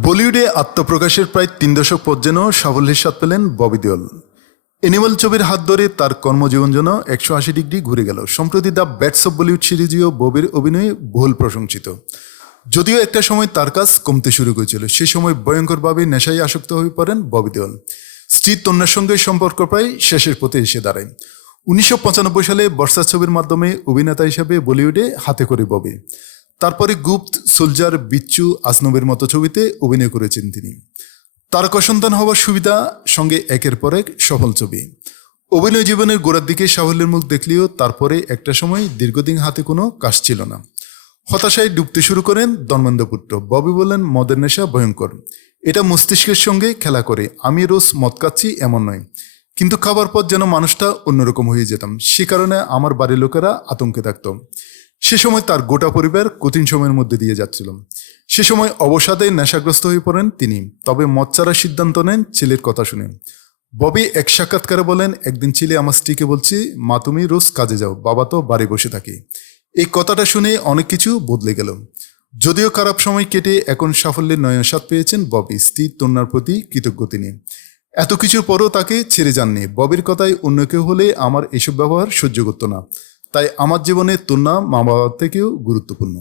বলিউডে আত্মপ্রকাশের প্রায় তিন দশক পর যেন সাফল্যের স্বাদ পেলেন ববি দেওল। এনিমাল ছবির হাত ধরে তার কর্মজীবন যেন একশো আশি ডিগ্রি ঘুরে গেল। সম্প্রতি দ্য ব্যাটস অব বলিউড সিরিজেও ববির অভিনয়ে বহুল প্রশংসিত। যদিও একটা সময় তার কাজ কমতে শুরু করেছিল, সে সময় ভয়ঙ্করভাবে নেশায় আসক্ত হয়ে পড়েন ববি দেওল। স্ত্রী তন্যার সঙ্গে সম্পর্ক প্রায় শেষের পথে এসে দাঁড়ায়। উনিশশো পঁচানব্বই সালে বর্ষা ছবির মাধ্যমে অভিনেতা হিসেবে বলিউডে হাতে করে ববি। তারপরে গুপ্ত, সোলজার, বিচ্ছু, আসনবের মতো ছবিতে অভিনয় করেছেন তিনি। তারকা সন্তান হওয়ার সুবিধা সঙ্গে একের পর এক সফল ছবি। অভিনয় জীবনের গোড়ার দিকে সাফল্যের মুখ দেখলেও তারপরে একটা সময় দীর্ঘদিন হাতে কোনো কাজ ছিল না। হতাশায় ডুবতে শুরু করেন ধর্মেন্দ্রপুত্র ববি বললেন, মদের নেশা ভয়ঙ্কর। এটা মস্তিষ্কের সঙ্গে খেলা করে। আমি রোজ মদ খাচ্ছি এমন নয়। কিন্তু খাবার পর যেন মানুষটা অন্যরকম হয়ে যেতাম। সে কারণে আমার বাড়ির লোকেরা আতঙ্কে থাকতো। সে সময় তার গোটা পরিবার কঠিন সময়ের মধ্যে দিয়ে যাচ্ছিল। সে সময় অবসাদে নেশাগ্রস্ত হয়ে পড়েন তিনি। তবে ছাড়ার সিদ্ধান্ত নেন ছেলের কথা শুনে। ববি এক সাক্ষাৎকারে বলেন, একদিন ছেলে আমার স্ত্রীকে বলছি, মা, তুমি রোজ কাজে যাও, বাবা তো বাড়ি বসে থাকে। এই কথাটা শুনে অনেক কিছু বদলে গেল। যদিও খারাপ সময় কেটে এখন সাফল্যের নয়ন স্বাদ পেয়েছেন ববি, স্ত্রী তন্যার প্রতি কৃতজ্ঞ তিনি। এত কিছুর পরও তাকে ছেড়ে যাননি। ববির কথায় অন্য কেউ হলে আমার এসব ব্যবহার সহ্য করতো না। তাই আমার জীবনে তন্না মা বাবার থেকেও গুরুত্বপূর্ণ।